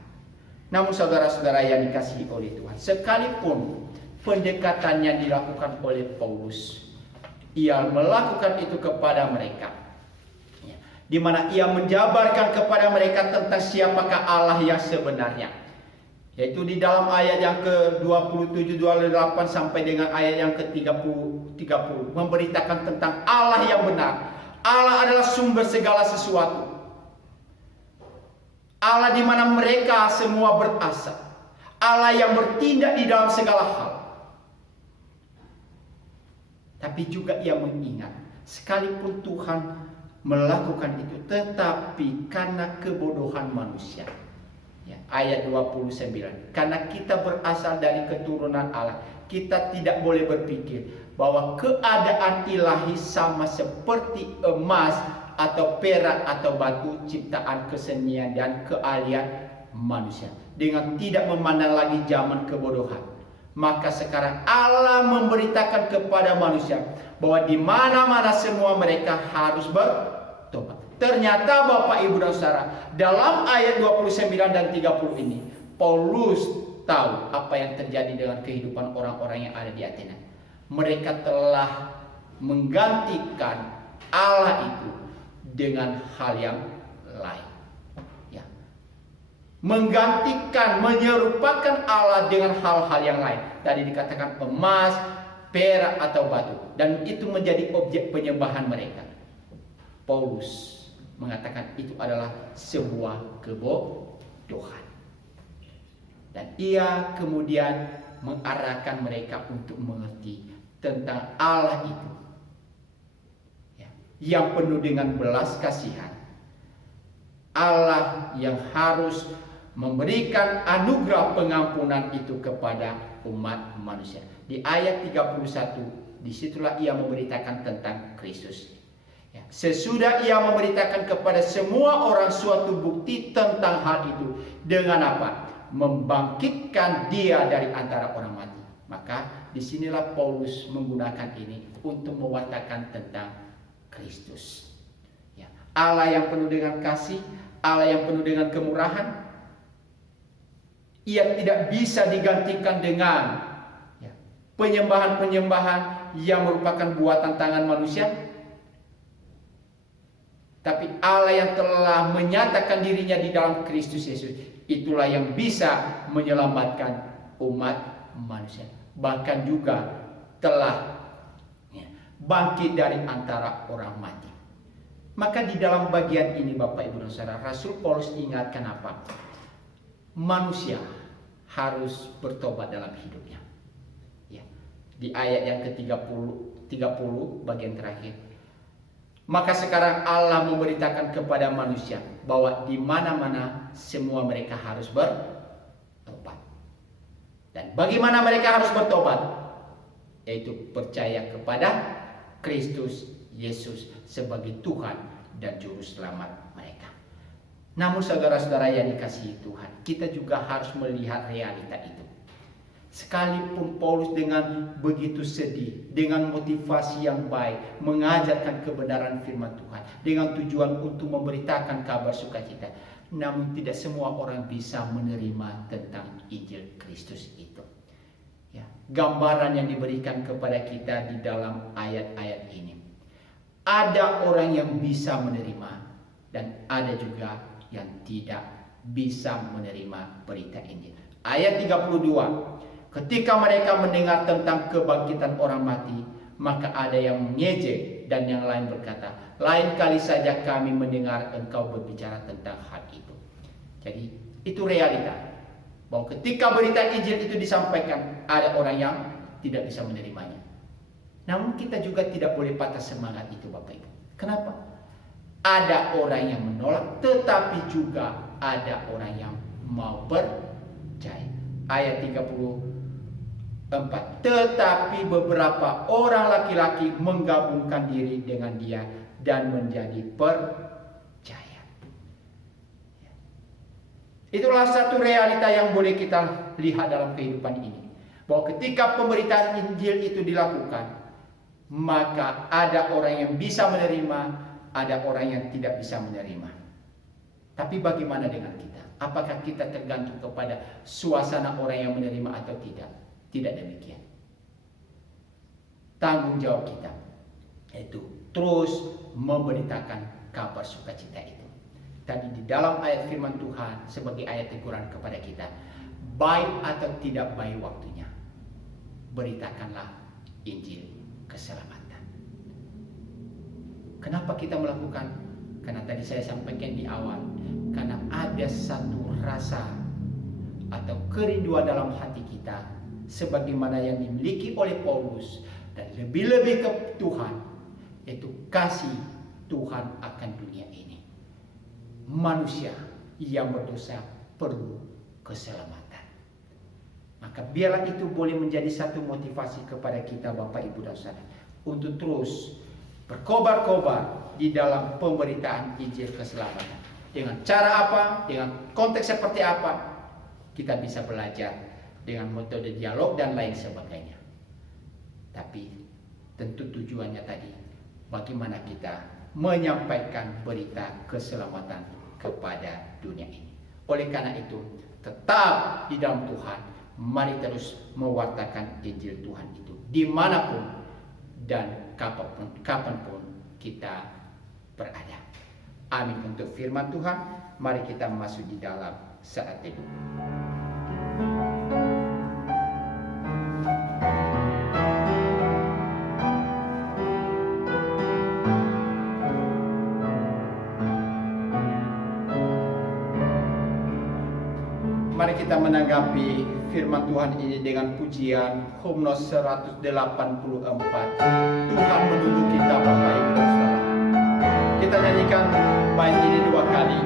Namun saudara-saudara yang dikasihi oleh Tuhan, sekalipun pendekatannya dilakukan oleh Paulus, ia melakukan itu kepada mereka, ya, di mana ia menjabarkan kepada mereka tentang siapakah Allah yang sebenarnya, yaitu di dalam ayat yang ke-27, 28 sampai dengan ayat yang ke-30 memberitakan tentang Allah yang benar. Allah adalah sumber segala sesuatu. Allah di mana mereka semua berasal. Allah yang bertindak di dalam segala hal. Tapi juga ia mengingat, sekalipun Tuhan melakukan itu, tetapi karena kebodohan manusia. Ya, ayat 29. Karena kita berasal dari keturunan Allah, kita tidak boleh berpikir bahwa keadaan ilahi sama seperti emas atau perak atau batu ciptaan kesenian dan keahlian manusia, dengan tidak memandang lagi zaman kebodohan. Maka sekarang Allah memberitakan kepada manusia bahwa di mana-mana semua mereka harus bertobat. Ternyata Bapak Ibu dan Saudara, dalam ayat 29 dan 30 ini, Paulus tahu apa yang terjadi dengan kehidupan orang-orang yang ada di Athena. Mereka telah menggantikan Allah itu dengan hal yang lain. Ya. Menggantikan, menyerupakan Allah dengan hal-hal yang lain. Tadi dikatakan emas, perak atau batu. Dan itu menjadi objek penyembahan mereka. Paulus mengatakan itu adalah sebuah kebodohan. Dan ia kemudian mengarahkan mereka untuk mengerti tentang Allah itu. Ya, yang penuh dengan belas kasihan. Allah yang harus memberikan anugerah pengampunan itu kepada umat manusia. Di ayat 31, disitulah ia memberitakan tentang Kristus. Ya, sesudah ia memberitakan kepada semua orang suatu bukti tentang hal itu. Dengan apa? Membangkitkan dia dari antara orang mati. Maka disinilah Paulus menggunakan ini untuk mewartakan tentang Kristus. Ya, Allah yang penuh dengan kasih, Allah yang penuh dengan kemurahan. Ia tidak bisa digantikan dengan penyembahan-penyembahan yang merupakan buatan tangan manusia. Tapi Allah yang telah menyatakan dirinya di dalam Kristus Yesus, itulah yang bisa menyelamatkan umat manusia. Bahkan juga telah bangkit dari antara orang mati. Maka di dalam bagian ini Bapak Ibu dan Saudara, Rasul Paulus ingatkan apa? Manusia harus bertobat dalam hidupnya. Ya. Di ayat yang ke-30 bagian terakhir. Maka sekarang Allah memberitakan kepada manusia bahwa di mana-mana semua mereka harus bertobat. Dan bagaimana mereka harus bertobat? Yaitu percaya kepada Kristus Yesus sebagai Tuhan dan Juru Selamat mereka. Namun saudara-saudara yang dikasihi Tuhan, kita juga harus melihat realita itu. Sekalipun Paulus dengan begitu sedih, dengan motivasi yang baik, mengajarkan kebenaran firman Tuhan, dengan tujuan untuk memberitakan kabar sukacita, namun tidak semua orang bisa menerima tentang Injil Kristus itu. Ya, gambaran yang diberikan kepada kita di dalam ayat-ayat ini. Ada orang yang bisa menerima dan ada juga yang tidak bisa menerima berita Injil. Ayat 32, ketika mereka mendengar tentang kebangkitan orang mati, maka ada yang mengejek dan yang lain berkata, lain kali saja kami mendengar engkau berbicara tentang hal itu. Jadi itu realita, bahwa ketika berita Injil itu disampaikan, ada orang yang tidak bisa menerimanya. Namun kita juga tidak boleh patah semangat itu Bapak Ibu. Kenapa? Ada orang yang menolak, tetapi juga ada orang yang mau percaya. Ayat 34. Tetapi beberapa orang laki-laki menggabungkan diri dengan dia dan menjadi percaya. Itulah satu realita yang boleh kita lihat dalam kehidupan ini. Bahwa ketika pemberitaan Injil itu dilakukan, maka ada orang yang bisa menerima, ada orang yang tidak bisa menerima. Tapi bagaimana dengan kita? Apakah kita tergantung kepada suasana orang yang menerima atau tidak? Tidak demikian. Tanggung jawab kita yaitu terus memberitakan kabar sukacita itu. Tadi di dalam ayat firman Tuhan sebagai ayat teguran kepada kita, baik atau tidak baik waktunya, beritakanlah Injil keselamatan. Kenapa kita melakukan? Karena tadi saya sampaikan di awal, karena ada satu rasa atau kerinduan dalam hati kita sebagaimana yang dimiliki oleh Paulus dan lebih-lebih ke Tuhan, yaitu kasih Tuhan akan dunia ini. Manusia yang berdosa perlu keselamatan. Maka biarlah itu boleh menjadi satu motivasi kepada kita Bapak Ibu dan Saudara untuk terus berkobar-kobar di dalam pemberitaan Injil keselamatan. Dengan cara apa, dengan konteks seperti apa, kita bisa belajar dengan metode dialog dan lain sebagainya. Tapi tentu tujuannya tadi, bagaimana kita menyampaikan berita keselamatan kepada dunia ini. Oleh karena itu, tetap di dalam Tuhan, mari terus mewartakan Injil Tuhan itu dimanapun dan kapanpun kita berada. Amin untuk firman Tuhan. Mari kita masuk di dalam saat ini. Mari kita menanggapi firman Tuhan ini dengan pujian Hymnos 184. Tuhan menunggu kita, Bapak Ibu dan Saudara. Kita nyanyikan bait ini 2 kali.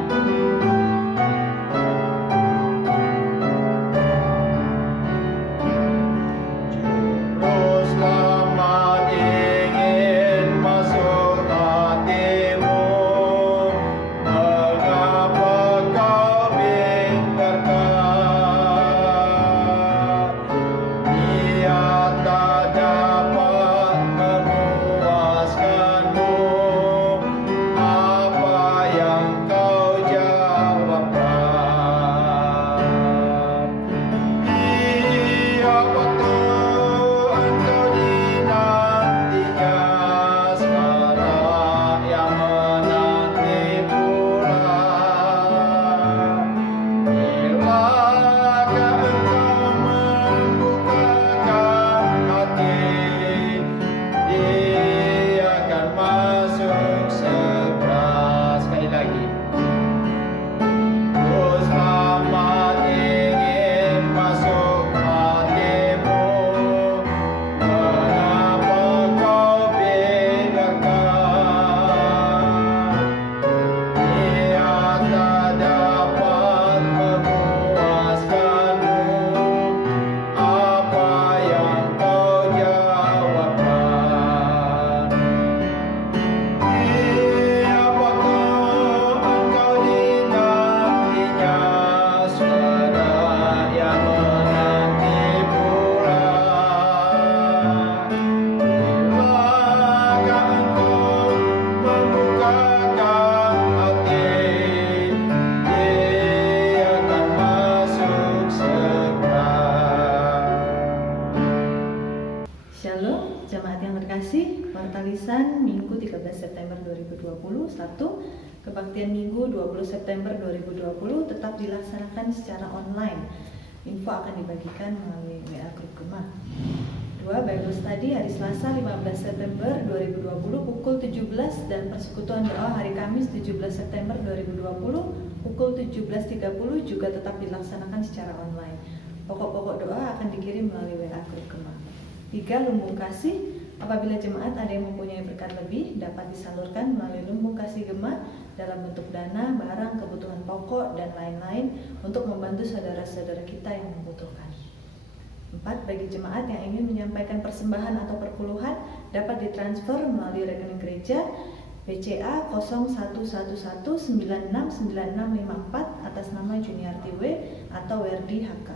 Lisan Minggu 13 September 2020. 1. Kebaktian Minggu 20 September 2020 tetap dilaksanakan secara online. Info akan dibagikan melalui WA Grup Gema. 2. Bible Study hari Selasa 15 September 2020 pukul 17 dan persekutuan doa hari Kamis 17 September 2020 pukul 17.30 juga tetap dilaksanakan secara online. Pokok-pokok doa akan dikirim melalui WA Grup Gema. 3. Lumbung kasih. Apabila jemaat ada yang mempunyai berkat lebih, dapat disalurkan melalui lumbung kasih Gema dalam bentuk dana, barang, kebutuhan pokok, dan lain-lain untuk membantu saudara-saudara kita yang membutuhkan. 4. Bagi jemaat yang ingin menyampaikan persembahan atau perpuluhan, dapat ditransfer melalui rekening gereja BCA 0111969654 atas nama Juniarti W atau Werdi HK.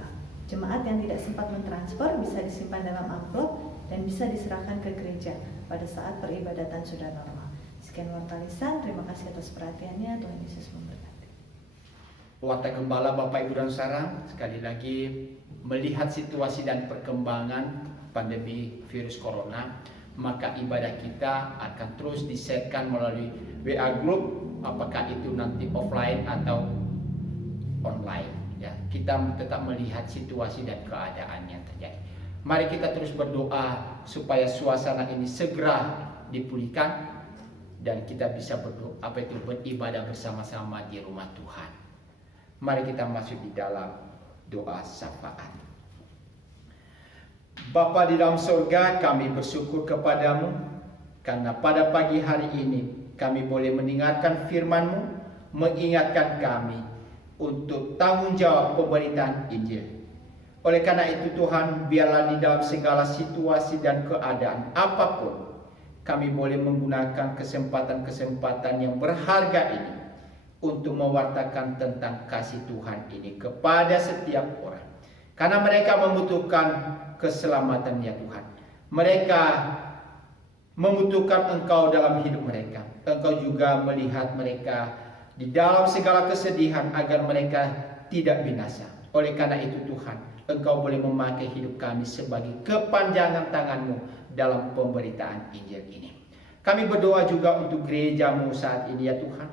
Jemaat yang tidak sempat mentransfer bisa disimpan dalam amplop dan bisa diserahkan ke gereja pada saat peribadatan sudah normal. Sekian Warta Lisan, terima kasih atas perhatiannya. Tuhan Yesus memberkati. Warta Gembala Bapak Ibu dan Saudara, sekali lagi melihat situasi dan perkembangan pandemi virus corona, maka ibadah kita akan terus disetkan melalui WA Group, apakah itu nanti offline atau online. Ya, kita tetap melihat situasi dan keadaan yang terjadi. Mari kita terus berdoa supaya suasana ini segera dipulihkan dan kita bisa beribadah bersama-sama di rumah Tuhan. Mari kita masuk di dalam doa syafaat. Bapa di dalam surga, kami bersyukur kepadamu karena pada pagi hari ini kami boleh mendengarkan firman-Mu, mengingatkan kami untuk tanggung jawab pemberitaan Injil. Oleh karena itu Tuhan, biarlah di dalam segala situasi dan keadaan apapun, kami boleh menggunakan kesempatan-kesempatan yang berharga ini untuk mewartakan tentang kasih Tuhan ini kepada setiap orang. Karena mereka membutuhkan keselamatan ya Tuhan. Mereka membutuhkan Engkau dalam hidup mereka. Engkau juga melihat mereka di dalam segala kesedihan agar mereka tidak binasa. Oleh karena itu Tuhan, Engkau boleh memakai hidup kami sebagai kepanjangan tangan-Mu dalam pemberitaan Injil ini. Kami berdoa juga untuk gereja-Mu saat ini ya Tuhan.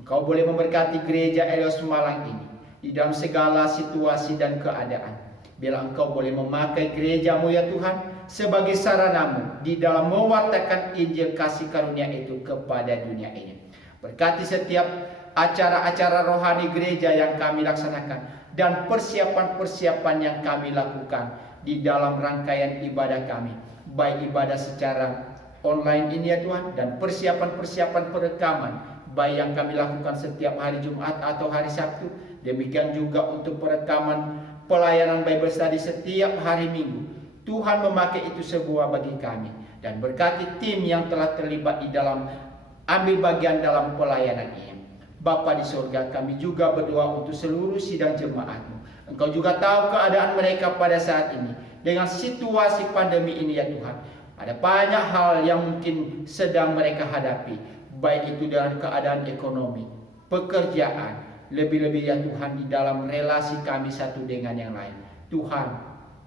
Engkau boleh memberkati gereja Elios Malang ini di dalam segala situasi dan keadaan. Bila Engkau boleh memakai gereja-Mu ya Tuhan sebagai sarana-Mu di dalam mewartakan Injil kasih karunia itu kepada dunia ini. Berkati setiap acara-acara rohani gereja yang kami laksanakan dan persiapan-persiapan yang kami lakukan di dalam rangkaian ibadah kami, baik ibadah secara online ini ya Tuhan, dan persiapan-persiapan perekaman baik yang kami lakukan setiap hari Jumat atau hari Sabtu. Demikian juga untuk perekaman pelayanan Bible Study setiap hari Minggu. Tuhan memakai itu sebuah bagi kami, dan berkati tim yang telah terlibat di dalam ambil bagian dalam pelayanan ini. Bapa di surga, kami juga berdoa untuk seluruh sidang jemaat-Mu. Engkau juga tahu keadaan mereka pada saat ini dengan situasi pandemi ini ya Tuhan. Ada banyak hal yang mungkin sedang mereka hadapi, baik itu dalam keadaan ekonomi, pekerjaan, lebih-lebih ya Tuhan di dalam relasi kami satu dengan yang lain. Tuhan,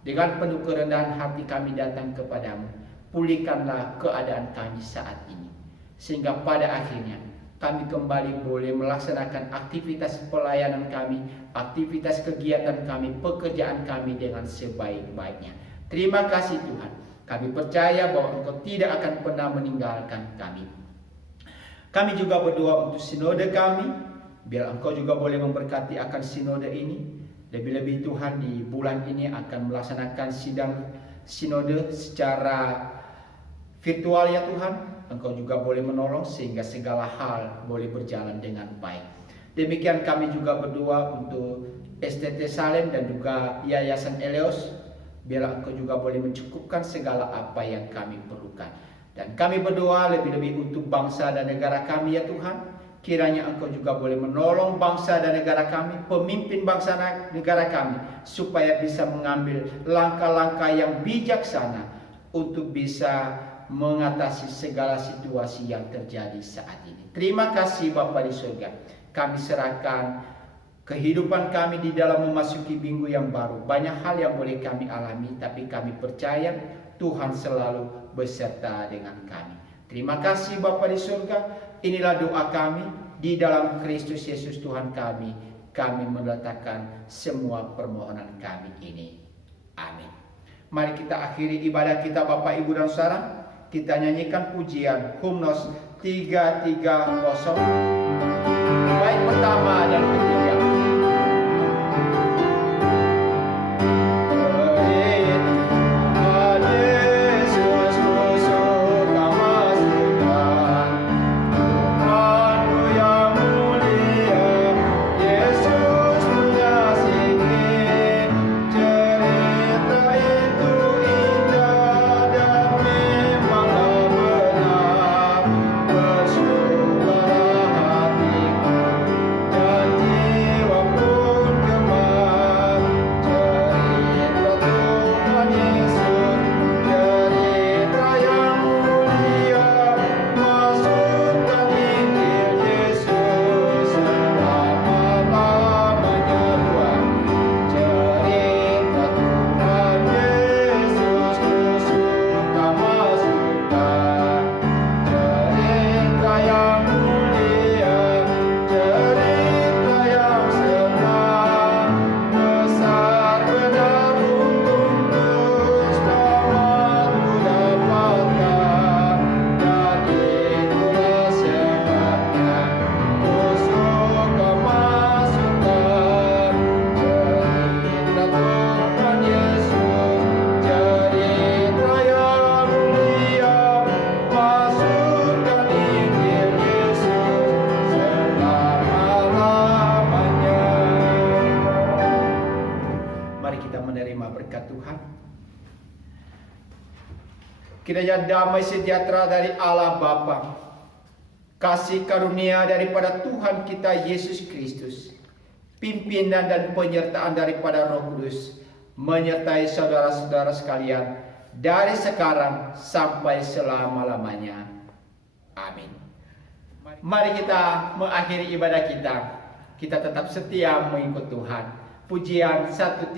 dengan penuh kerendahan hati kami datang kepadamu. Pulihkanlah keadaan kami saat ini, sehingga pada akhirnya kami kembali boleh melaksanakan aktivitas pelayanan kami, aktivitas kegiatan kami, pekerjaan kami dengan sebaik-baiknya. Terima kasih Tuhan. Kami percaya bahwa Engkau tidak akan pernah meninggalkan kami. Kami juga berdoa untuk sinode kami, biar Engkau juga boleh memberkati akan sinode ini. Lebih-lebih Tuhan, di bulan ini akan melaksanakan sidang sinode secara virtual ya Tuhan. Engkau juga boleh menolong sehingga segala hal boleh berjalan dengan baik. Demikian kami juga berdoa untuk STT Salem dan juga Yayasan Elios, biarlah Engkau juga boleh mencukupkan segala apa yang kami perlukan. Dan kami berdoa lebih-lebih untuk bangsa dan negara kami ya Tuhan. Kiranya Engkau juga boleh menolong bangsa dan negara kami, pemimpin bangsa dan negara kami, supaya bisa mengambil langkah-langkah yang bijaksana untuk bisa mengatasi segala situasi yang terjadi saat ini. Terima kasih Bapa di surga. Kami serahkan kehidupan kami di dalam memasuki minggu yang baru. Banyak hal yang boleh kami alami, tapi kami percaya Tuhan selalu beserta dengan kami. Terima kasih Bapa di surga. Inilah doa kami di dalam Kristus Yesus Tuhan kami. Kami meletakkan semua permohonan kami ini. Amin. Mari kita akhiri ibadah kita Bapak Ibu dan Saudara. Kita nyanyikan pujian Hymnos 330, bait pertama dan ketiga. Kiranya damai sejahtera dari Allah Bapa, kasih karunia daripada Tuhan kita Yesus Kristus, pimpinan dan penyertaan daripada Roh Kudus menyertai saudara-saudara sekalian dari sekarang sampai selama-lamanya. Amin. Mari kita mengakhiri ibadah kita. Kita tetap setia mengikut Tuhan. Pujian 130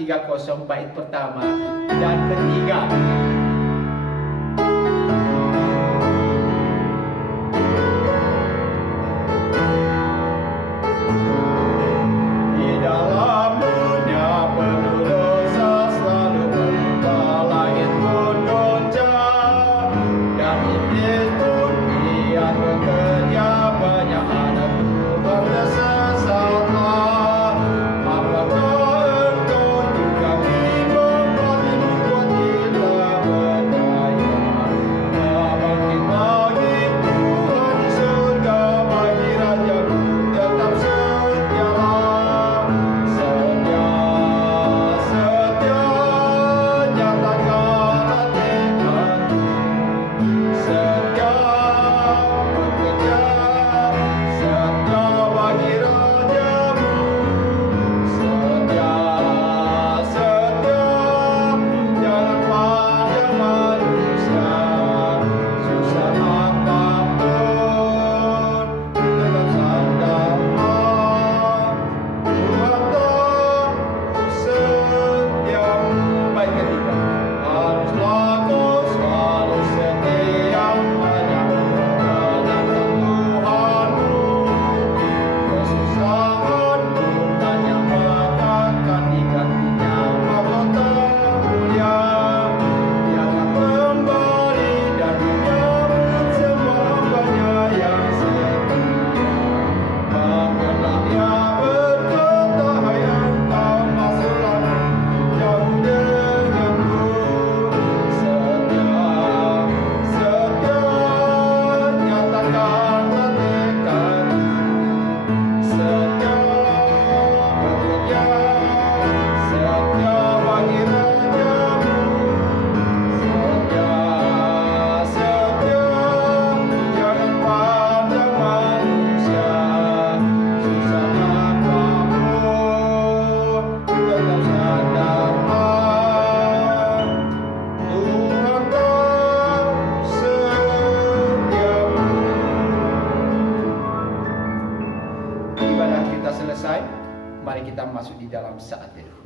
bait pertama dan ketiga. Mari kita masuk di dalam saat teduh.